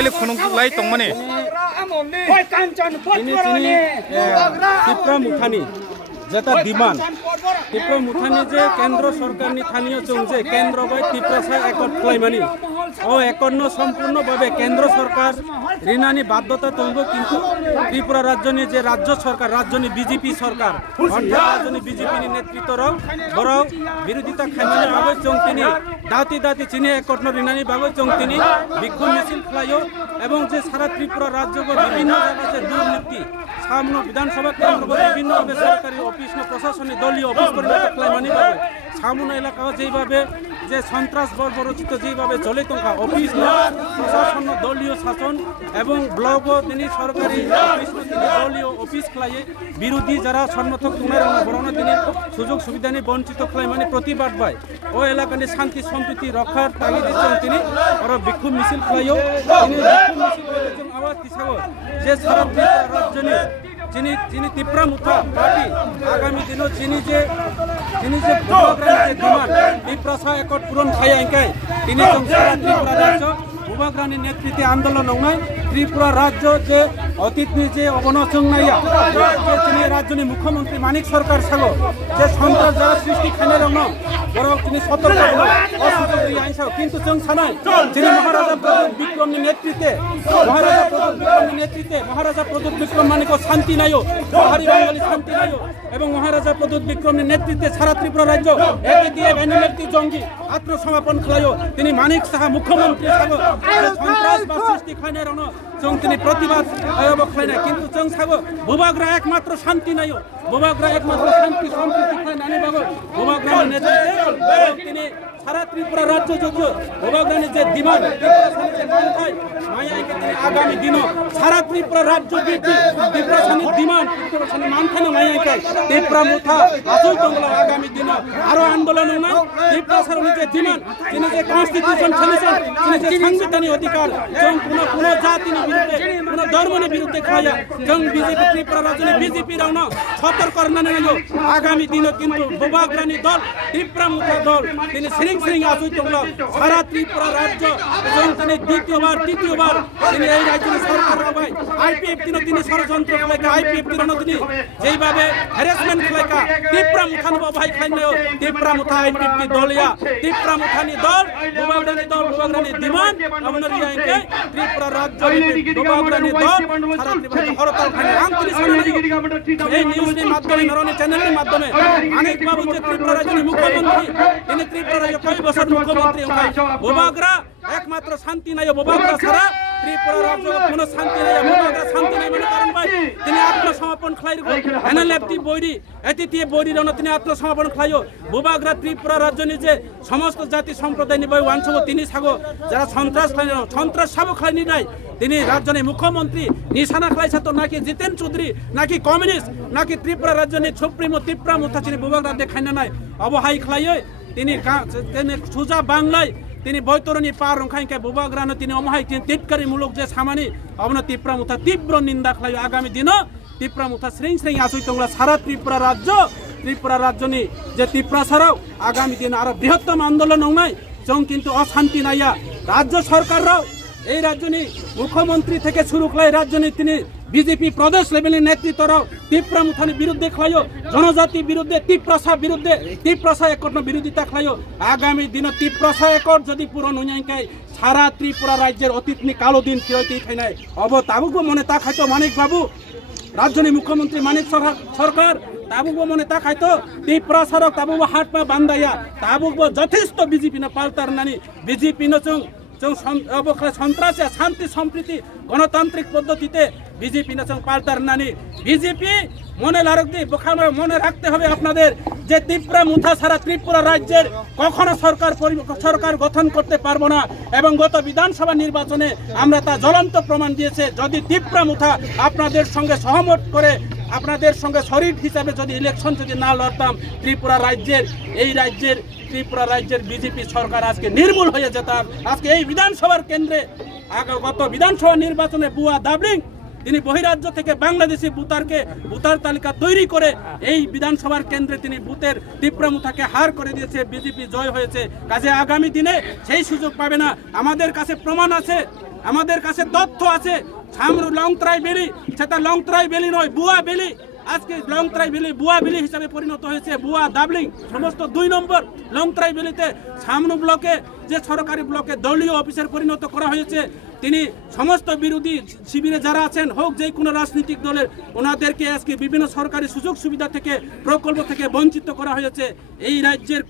laili khonong lai tongmani Tripura মুঠানি যেটা demand Tripura মুঠানি যে কেন্দ্র সরকারনি স্থানীয় চং যে কেন্দ্র বাই ত্রিপুরা একট খাইমানি ও একন্ন সম্পূর্ণভাবে কেন্দ্র সরকার ঋণানি বাধ্যতা তঙ্গ কিন্তু ত্রিপুরা রাজ্যনি যে রাজ্য সরকার রাজ্যনি বিজেপি সরকার অর্থাৎ রাজ্যনি বিজেপি নেতৃত্বর বড় বিরোধিতা খাইমানি বাবদ চং তিনি দাঁতি দাঁতি চিনি একট্ন ঋণানি বাবদ চং তিনি বিক্ষোভ মিছিল খাইও এবং যে সারা ত্রিপুরা রাজ্য বিভিন্ন জায়গাতে দুর্নীতি সামনে বিধানসভা কেন্দ্র বিভিন্নভাবে সরকারি অফিস প্রশাসনিক দলীয় অফিস পরিণত খাইমানি বাবদ সামনে এলাকা যেভাবে যে সন্ত্রাস বর্বরচিত যেভাবে চলে তঙ্কা অফিস প্রশাসন দলীয় শাসন এবং ব্লক তিনি সরকারি অফিস দলীয় অফিস খাইয়ে বিরোধী যারা সমর্থক তুমার বরণে তিনি সুযোগ সুবিধা নিয়ে বঞ্চিত খাইমানি প্রতিবাদ পায় ও এলাকানি শান্তি সম্প্রীতি রক্ষার তাগিদ দিচ্ছেন তিনি আর বিক্ষোভ মিছিল খাইও তিনি বিক্ষোভ মিছিল আওয়াজ দিছাও যে সারা রাজ্যনি যিনি ত্রিপুরা মুঠা পার্টি আগামী দিনও যিনি যে ডিমান্ড ত্রিপুরা একট পূরণ খাই আইকায় তিনি সারা ত্রিপুরা রাজ্য বুবাগ্রানি নেতৃত্বে আন্দোলন নয় ত্রিপুরা রাজ্য যে অতীতনি যে অবনচং নাইয়া তিনি রাজ্যনি মুখ্যমন্ত্রী মানিক সরকার সাগো যে সন্ত্রাস যারা সৃষ্টি খানে রং বরং তিনি সতর্ক অসুযোগ দিয়ে আইসাও কিন্তু চং সানায় যিনি মহারাজা প্রদীপ বিক্রমনি নেতৃত্বে মহারাজা প্রদীপ বিক্রম মানিক শান্তি নাইও পাহাড়ি বাঙালি শান্তি নাইও এবং মহারাজা প্রদীপ বিক্রমের নেতৃত্বে সারা ত্রিপুরা রাজ্য এটিডিএফ এনএলএফটি জঙ্গি আত্মসমর্পণ খেলায়ও তিনি মানিক সাহা মুখ্যমন্ত্রী সাগো সন্ত্রাস বা সৃষ্টি খানে রং চং তিনি প্রতিবাদ খাইনা কিন্তু চং সাগো বুবাগ্রা একমাত্র শান্তি নাইও বুবাগ্রা একমাত্র শান্তি সম্প্রীতি খাই নানি বাবু বুবাগ্রামের নেতৃত্বে তিনি সারা ত্রিপুরা রাজ্য যদিও বুবাগ্রানি যে ডিমান্ড আগামী দিন সারা ত্রিপুরা রাজ্য ত্রিপুরা ডিমান্ড মানখানে মায়াইকায় ত্রিপুরা মুঠা আসল তঙ্গলা আগামী দিন আরো আন্দোলন নয় ত্রিপুরা সারণী যে ডিমান্ড তিনি যে কনস্টিটিউশন ছেলেছেন তিনি যে সাংবিধানিক অধিকার কোন জাতির বিরুদ্ধে কোন ধর্মের বিরুদ্ধে খাওয়া জং বিজেপি ত্রিপুরা রাজ্যের বিজেপি রাও সতর্ক আগামী দিনও কিন্তু বুবাগ্রানি দল ত্রিপুরা মুঠা দল তিনি সিরিং আসই তঙ্গলা সারা ত্রিপুরা রাজ্য এবং তিনি দ্বিতীয়বার তৃতীয়বার তিনি এই রাজ্যের সরকার ভাই আইপিএফ তিনি ষড়যন্ত্র খেলাইকা আইপিএফ তিনি যেইভাবে হ্যারাসমেন্ট খেলাইকা ত্রিপুরা মুঠানি ভাই খাইনাও ত্রিপুরা মুঠা আইপিএফ দলিয়া ত্রিপুরা মুঠানি দল বুবাগ্রানি ডিমান্ড আপনার ইয়াকে ত্রিপুরা রাজ্য বুবাগ্রানি দল সারা ত্রিপুরা হরতাল খানে আন্তরিক এই নিউজের মাধ্যমে নরনি চ্যানেলের মাধ্যমে অনেক বাবু যে ত্রিপুরা রাজ্যের মুখ্যমন্ত্রী তিনি ত্রিপুরা রাজ্য কয় বছর মুখ্যমন্ত্রী বুবাগ্রা একমাত্র শান্তি নাই বুবাগ্রা ছাড়া ত্রিপুরা রাজ্য কোনো শান্তি নাই বুবাগ্রা শান্তি নাই মানে কারণ ভাই তিনি আত্মসমর্পণ খাইব এনএলএফটি বৈরি এটিটিএ বৈরি রণ তিনি আত্মসমর্পণ খাইও বুবাগ্রা ত্রিপুরা রাজ্য নিজে সমস্ত জাতি সম্প্রদায় নিবাই ওয়ানসব তিনি সাগো যারা সন্ত্রাস সাবো খাইনি নাই তিনি রাজ্যের মুখ্যমন্ত্রী নিশানা খাইছে তো নাকি জিতেন চৌধুরী নাকি কমিউনিস্ট নাকি ত্রিপুরা রাজ্যের সুপ্রিমো ত্রিপুরা মুঠা তিনি বুবাগ্রা দেখাইনা নাই অবহাই খাইয়ে তিনি সুজা বাংলায় তিনি বৈতরণী পার রংখাইকে বুবাগ্রানো তিনি অমহাই তিনি তিটকারিমূলক যে সামানি অবনা ত্রিপুরা মুঠা তীব্র নিন্দা খাই আগামী দিন ত্রিপুরা মুঠা শ্রেণী আসই তংলা সারা ত্রিপুরা রাজ্যনি যে ত্রিপুরা ছাড়াও আগামী দিন আরো বৃহত্তম আন্দোলন নাই চং কিন্তু অশান্তি নাইয়া রাজ্য সরকাররাও এই রাজ্যনি মুখ্যমন্ত্রী থেকে শুরু করে রাজ্যনি তিনি বিজেপি প্রদেশ লেভেলের নেতৃত্বরাও ত্রিপুরা মুঠানি বিরুদ্ধে খাইও জনজাতি বিরুদ্ধে ত্রিপ্রসা একট বিরোধিতা খাইও আগামী দিন ত্রিপ্রসা একট যদি পূরণ হইয়াই সারা ত্রিপুরা রাজ্যের অতীতনি কালো দিন ফিরতেই খাই নাই তাবুক মনে তা খাইতো মানিক বাবু রাজ্যনি মুখ্যমন্ত্রী মানিক সরকার তাবুক মনে তা খাইতো ত্রিপুরা সড়ক তাবুক হাট পা বান্ধাইয়া তাবুক যথেষ্ট বিজেপি না পাল্টার নানি বিজেপি নচং সন্ত্রাসে শান্তি সম্প্রীতি গণতান্ত্রিক পদ্ধতিতে বিজেপি নাচং পাল্টার নানি বিজেপি মনে রাখতে হবে আপনাদের যে ত্রিপুরা মুঠা সারা ত্রিপুরা রাজ্যের কখনো সরকার গঠন করতে পারবো না এবং গত বিধানসভা নির্বাচনে আমরা তা জ্বলন্ত প্রমাণ দিয়েছে যদি ত্রিপুরা মুঠা আপনাদের সঙ্গে সহমত করে আপনাদের সঙ্গে শরিক হিসাবে যদি ইলেকশন যদি না লড়তাম ত্রিপুরা রাজ্যের বিজেপি সরকার আজকে নির্মূল হয়ে যেতাম আজকে এই বিধানসভার কেন্দ্রে গত বিধানসভা নির্বাচনে বুয়া দাবলিং তিনি বহিরাজ্য থেকে বাংলাদেশি বুতার তালিকা তৈরি করে এই বিধানসভার কেন্দ্রে তিনি বুথের ত্রিপুরা মুঠাকে হার করে দিয়েছে বিজেপি জয় হয়েছে কাজে আগামী দিনে সেই সুযোগ পাবে না আমাদের কাছে প্রমাণ আছে আমাদের কাছে তথ্য আছে ছামরু লংত্রাই বেলি, সেটা লংত্রাই বেলি নয়, বুয়া বেলি। আজকে লংত্রাই বেলি বুয়া বেলি হিসাবে পরিণত হয়েছে, বুয়া দাবলিং সমস্ত 2 নম্বর লংত্রাই বেলিতে ছামরু ব্লকে যে সরকারি ব্লকে দলীয় অফিসের পরিণত করা হয়েছে। তিনি সমস্ত বিরোধী শিবিরে যারা আছেন হোক যে কোনো রাজনৈতিক দলের, ওনাদেরকে আজকে বিভিন্ন সরকারি সুযোগ সুবিধা থেকে প্রকল্প থেকে বঞ্চিত করা হয়েছে। এই রাজ্যের